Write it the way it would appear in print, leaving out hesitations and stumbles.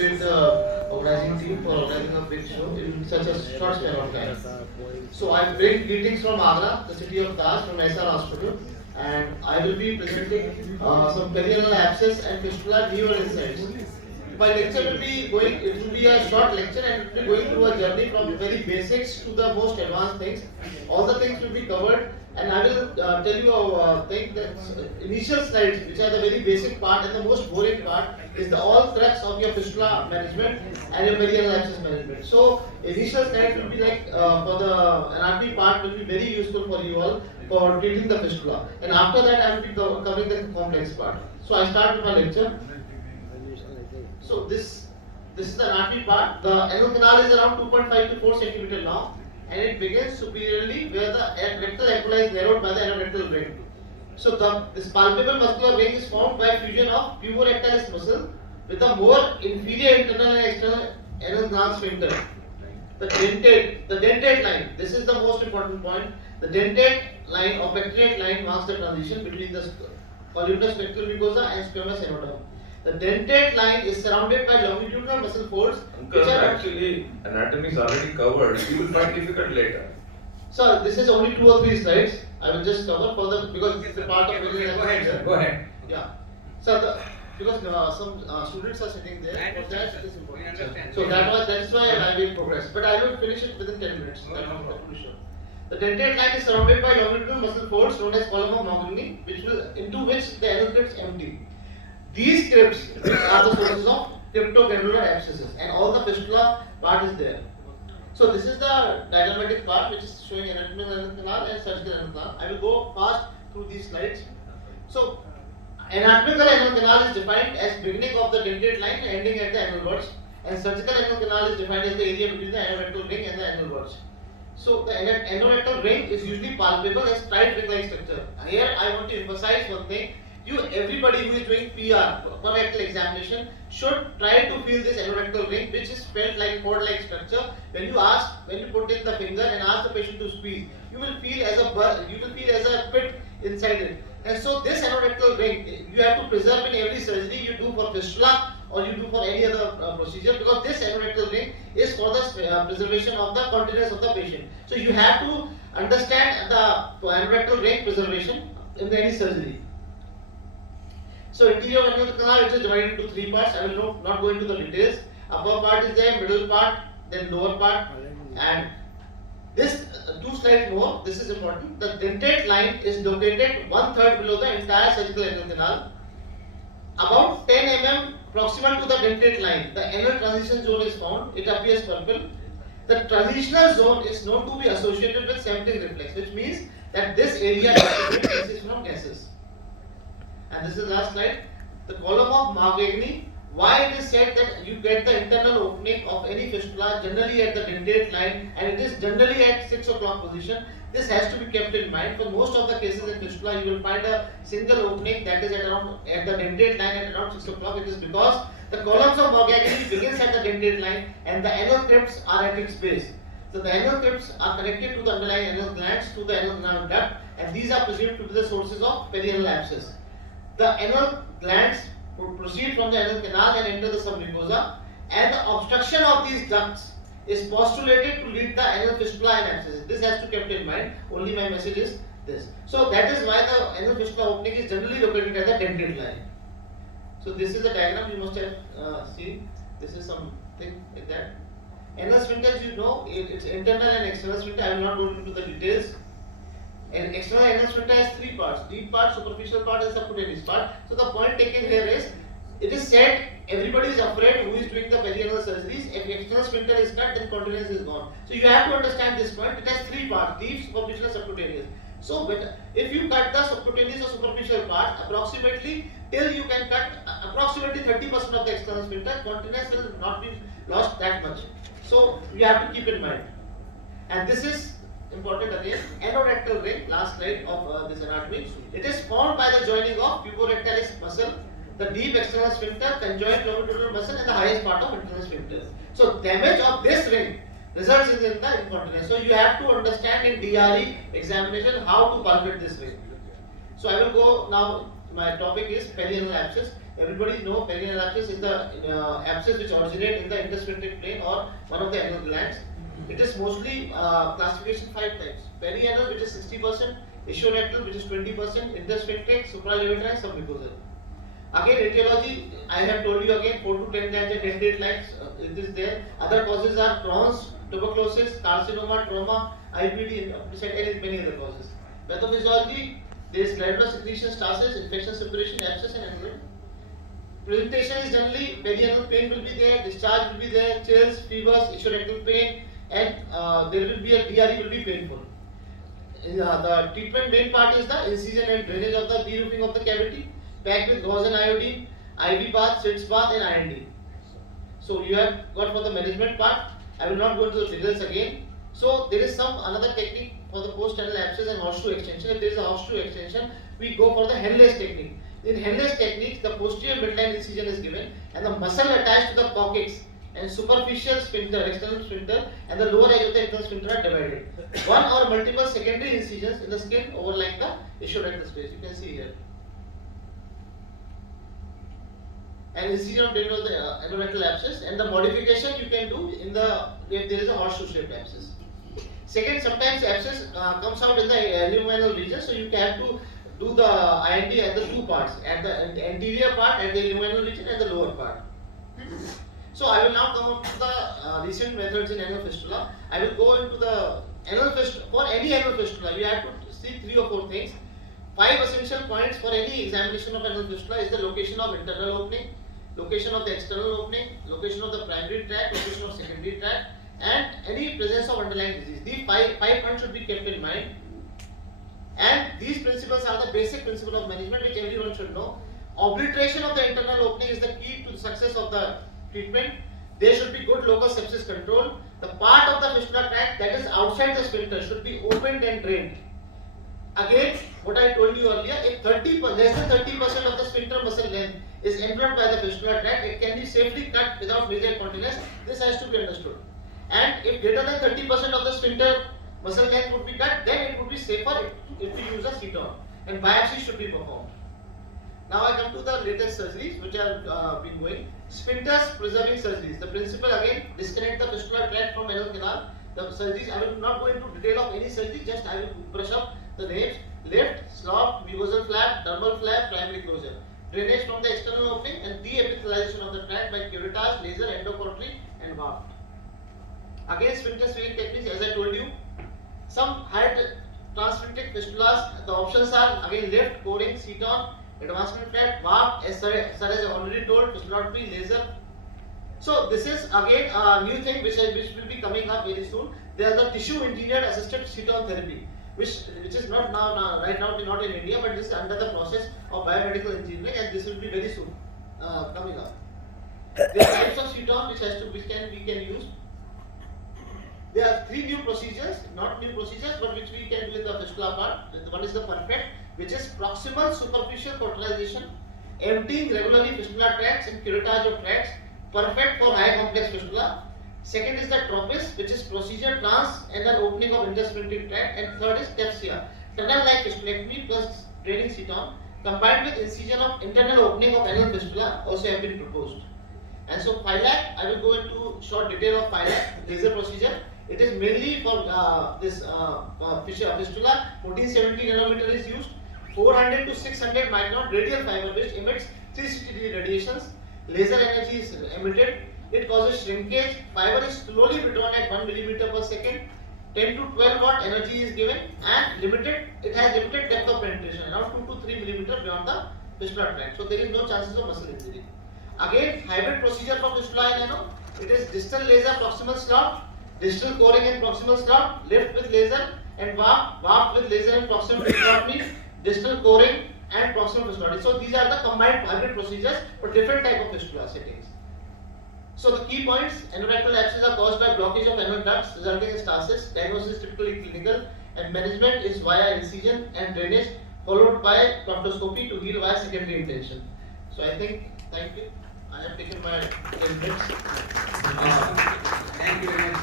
appreciate the organizing team for organizing a big show in such a short span of time. So I bring greetings from Agra, the city of Taj, from SR Hospital, and I will be presenting some perineal abscess and fistula newer insights. My lecture will be going, it will be a short lecture and it will be going through a journey from very basics to the most advanced things. All the things will be covered, and I will tell you a thing that initial slides, which are the very basic part and the most boring part, is the all crux of your fistula management and your perineal abscess management. So initial slides will be like for the anatomy part will be very useful for you all for treating the fistula, and after that I will be covering the complex part. So I start with my lecture. So this is the anatomy part. The anal canal is around 2.5 to 4 centimeter long, and it begins superiorly where the rectal ampulla is narrowed by the anorectal ring. So this palpable muscular ring is formed by fusion of puborectalis muscle with a more inferior internal and external anal canal sphincter. The dentate line. This is the most important point. The dentate line or pectinate line marks the transition between the columnar spectral mucosa and squamous anotum. The dentate line is surrounded by longitudinal muscle folds. Actually, anatomy is already covered. You will find difficult later. So this is only 2 or 3 slides. I will just cover further because it's a part of. Go ahead, sir. Go ahead. Yeah. So because some students are sitting there, for that it is important. So that's why I will progress. But I will finish it within 10 minutes. That's sure. The dentate line is surrounded by longitudinal muscle folds known as column of Mogherini, into which the anal crypts empty. These crypts are the sources of cryptogranular abscesses, and all the fistula part is there. So this is the diagrammatic part which is showing anatomical anal canal and surgical anal canal. I will go fast through these slides. So anatomical anal canal is defined as beginning of the dentate line and ending at the anal verge, and surgical anal canal is defined as the area between the anorectal ring and the anal verge. So the anorectal ring is usually palpable as tight ring-like structure. Here I want to emphasize one thing. Everybody who is doing PR, rectal examination, should try to feel this anorectal ring, which is felt like cord-like structure. When you put in the finger and ask the patient to squeeze, you will feel as a pit inside it. And so this anorectal ring, you have to preserve in every surgery you do for fistula or you do for any other procedure, because this anorectal ring is for the preservation of the continence of the patient. So you have to understand the anorectal ring preservation in any surgery. So interior anal canal, which is divided into 3 parts. I will not go into the details. Upper part is there, middle part, then lower part, and this 2 slides more. This is important. The dentate line is located 1/3 below the entire surgical anal canal. About 10 mm proximal to the dentate line, the anal transition zone is found. It appears purple. The transitional zone is known to be associated with sampling reflex, which means that this area is from gases. And this is the last slide. The column of Mogherini. Why it is said that you get the internal opening of any fistula generally at the dentate line, and it is generally at 6 o'clock position. This has to be kept in mind. For most of the cases in fistula, you will find a single opening that is at the dentate line at around 6 o'clock. It is because the columns of Mogherini begins at the dentate line and the anal crypts are at its base. So the anal crypts are connected to the underlying anal glands through the anal canal duct, and these are presumed to be the sources of perineal abscess. The anal glands proceed from the anal canal and enter the submucosa, and the obstruction of these ducts is postulated to lead the anal fistula and abscesses. This has to be kept in mind. Only my message is this. So that is why the anal fistula opening is generally located at the dentate line. So this is the diagram you must have seen. This is something like that. Anal sphincter, you know, it's internal and external sphincter. I will not go into the details. And external anal sphincter has 3 parts: deep part, superficial part, and subcutaneous part. So the point taken here is, it is said everybody is afraid who is doing the perineal surgeries. If external sphincter is cut, then continence is gone. So you have to understand this point. It has 3 parts: deep, superficial, and subcutaneous. So if you cut the subcutaneous or superficial part, approximately till you can cut approximately 30% of the external sphincter, continence will not be lost that much. So you have to keep in mind. And this is important again. Anorectal ring, last slide of this anatomy. It is formed by the joining of puborectalis muscle, the deep external sphincter, conjoint longitudinal muscle, and the highest part of internal sphincter. So damage of this ring results in the incontinence. So you have to understand in DRE examination how to palpate this ring. So I will go now. My topic is perineal abscess. everybody know perianal abscess is the abscess which originate in the intersphincteric plane or one of the anal glands. It is mostly classification 5 types. Perianal, which is 60%, ischiorectal, which is 20%, intersphincteric, supralevator, and submucosal. Again, etiology, I have told you again, 4 to 10 times, 10 date lines, it is there. Other causes are Crohn's, tuberculosis, carcinoma, trauma, IBD, and many other causes. Pathophysiology, there is glandular secretion, stasis, infection, separation, abscess, and annular. Presentation is generally perianal pain will be there, discharge will be there, chills, fevers, ischiorectal pain, and there will be a DRE will be painful. The treatment main part is the incision and drainage of the deroofing of the cavity, packed with gauze and iodine, IV bath, sitz bath, and IND. So you have got for the management part. I will not go into the details again. So there is some another technique for the post-anal abscess and horseshoe extension. If there is a horseshoe extension, we go for the Henle's technique. In Henle's technique, the posterior midline incision is given, and the muscle attached to the coccyx and superficial sphincter, external sphincter, and the lower edge of the internal sphincter are divided. One or multiple secondary incisions in the skin overlying the ischiorectal space. You can see here. An incision of the anorectal abscess, and the modification you can do in the if there is a horseshoe shaped abscess. Second, sometimes abscess comes out in the luminal region, so you have to do the IND at the two parts, at the anterior part at the luminal region and the lower part. So I will now come up to the recent methods in anal fistula. I will go into the anal fistula. For any anal fistula, you have to see 3 or 4 things. 5 essential points for any examination of anal fistula is the location of internal opening, location of the external opening, location of the primary tract, location of secondary tract, and any presence of underlying disease. These 5 points should be kept in mind. And these principles are the basic principle of management which everyone should know. Obliteration of the internal opening is the key to the success of the treatment. There should be good local sepsis control. The part of the fistula tract that is outside the sphincter should be opened and drained. Again, what I told you earlier, if less than 30% of the sphincter muscle length is entered by the fistula tract, it can be safely cut without major incontinence. This has to be understood. And if greater than 30% of the sphincter muscle length would be cut, then it would be safer if we use a ceton, and biopsy should be performed. Now I come to the latest surgeries which are been going. Sphincters preserving surgeries. The principle again, disconnect the fistula tract from anal canal. The surgeries, I will not go into detail of any surgery, just I will brush up the names. Lift, slot, mucosal flap, dermal flap, primary closure. Drainage from the external opening and de-epithelialization of the tract by curettage, laser, endocardial, and waft. Again, sphincter swinging techniques, as I told you. Some higher transsphincteric fistulas, the options are again lift, coring, ceton, advancement tract, waft, as I already told, fistulotomy, laser. So this is again a new thing which will be coming up very soon. There is a tissue engineered assisted ceton therapy, which is not right now not in India, but this is under the process of biomedical engineering, and this will be very soon coming up. There are types of ceton we can use. There are 3 new procedures, not new procedures, but which we can do in the fistula part. One is the perfect, which is proximal superficial cauterization, emptying regularly fistula tracts and curettage of tracts, perfect for high complex fistula. Second is the tropis, which is procedure trans and an opening of intersphincteric tract, and third is tepsia, tunnel-like fistulectomy plus draining ceton, combined with incision of internal opening of anal fistula, also have been proposed. And so PILAC, I will go into short detail of PILAC laser procedure. It is mainly for this fistula. 1470 nanometer is used. 400 to 600 micron radial fiber which emits 360 degree radiations. Laser energy is emitted. It causes shrinkage. Fiber is slowly withdrawn at 1 millimeter per second. 10 to 12 watt energy is given, and it has limited depth of penetration, around 2 to 3 millimeter beyond the fistula tract. So there is no chances of muscle injury. Again, hybrid procedure for fistula in ano. It is distal laser proximal slot, distal coring and proximal slot, lift with laser, and waft with laser and proximal fistulotomy, distal coring and proximal fistulotomy. So these are the combined hybrid procedures for different type of fistula settings. So the key points: anorectal abscess are caused by blockage of anal ducts resulting in stasis. Diagnosis is typically clinical, and management is via incision and drainage, followed by proctoscopy to heal via secondary intention. So I think, thank you. I have taken my 10 minutes. Thank you very much.